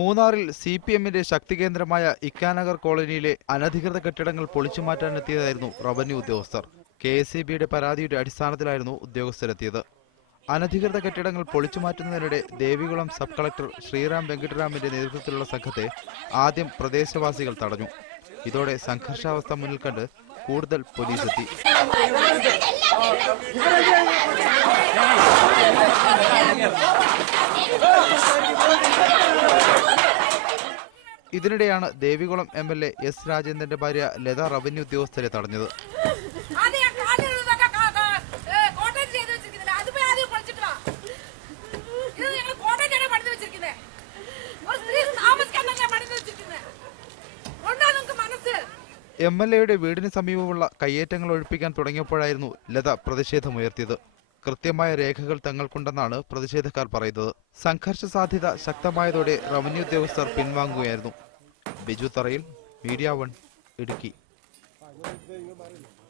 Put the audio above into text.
മൂന്നാറിൽ CPMന്റെ ശക്തികേന്ദ്രമായ ഇക്കാനഗർ കോളനിയിലെ അനധികൃത കെട്ടിടങ്ങൾ പൊളിച്ചുമാറ്റാനെത്തിയതായിരുന്നു റവന്യൂ ഉദ്യോഗസ്ഥർ. KSEBയുടെ പരാതിയുടെ അടിസ്ഥാനത്തിലായിരുന്നു ഉദ്യോഗസ്ഥരെത്തിയത്. അനധികൃത കെട്ടിടങ്ങൾ പൊളിച്ചുമാറ്റുന്നതിനിടെ ദേവികുളം സബ് കളക്ടർ ശ്രീറാം വെങ്കിട്ടരാമന്റെ നേതൃത്വത്തിലുള്ള സംഘത്തെ ആദ്യം പ്രദേശവാസികൾ തടഞ്ഞു. ഇതോടെ സംഘർഷാവസ്ഥ മുന്നിൽ കണ്ട് കൂടുതൽ പോലീസെത്തി. ഇതിനിടെയാണ് ദേവികുളം MLA S. രാജേന്ദ്രന്റെ ഭാര്യ ലത റവന്യൂ ഉദ്യോഗസ്ഥരെ തടഞ്ഞത്. MLAയുടെ വീടിന് സമീപമുള്ള കയ്യേറ്റങ്ങൾ ഒഴിപ്പിക്കാൻ തുടങ്ങിയപ്പോഴായിരുന്നു ലത പ്രതിഷേധമുയർത്തിയത്. കൃത്യമായ രേഖകൾ തങ്ങൾക്കുണ്ടെന്നാണ് പ്രതിഷേധക്കാർ പറയുന്നത്. സംഘർഷ സാധ്യത ശക്തമായതോടെ റവന്യൂ ഉദ്യോഗസ്ഥർ പിൻവാങ്ങുകയായിരുന്നു. ബിജു തറയിൽ, മീഡിയ 1, ഇടുക്കി.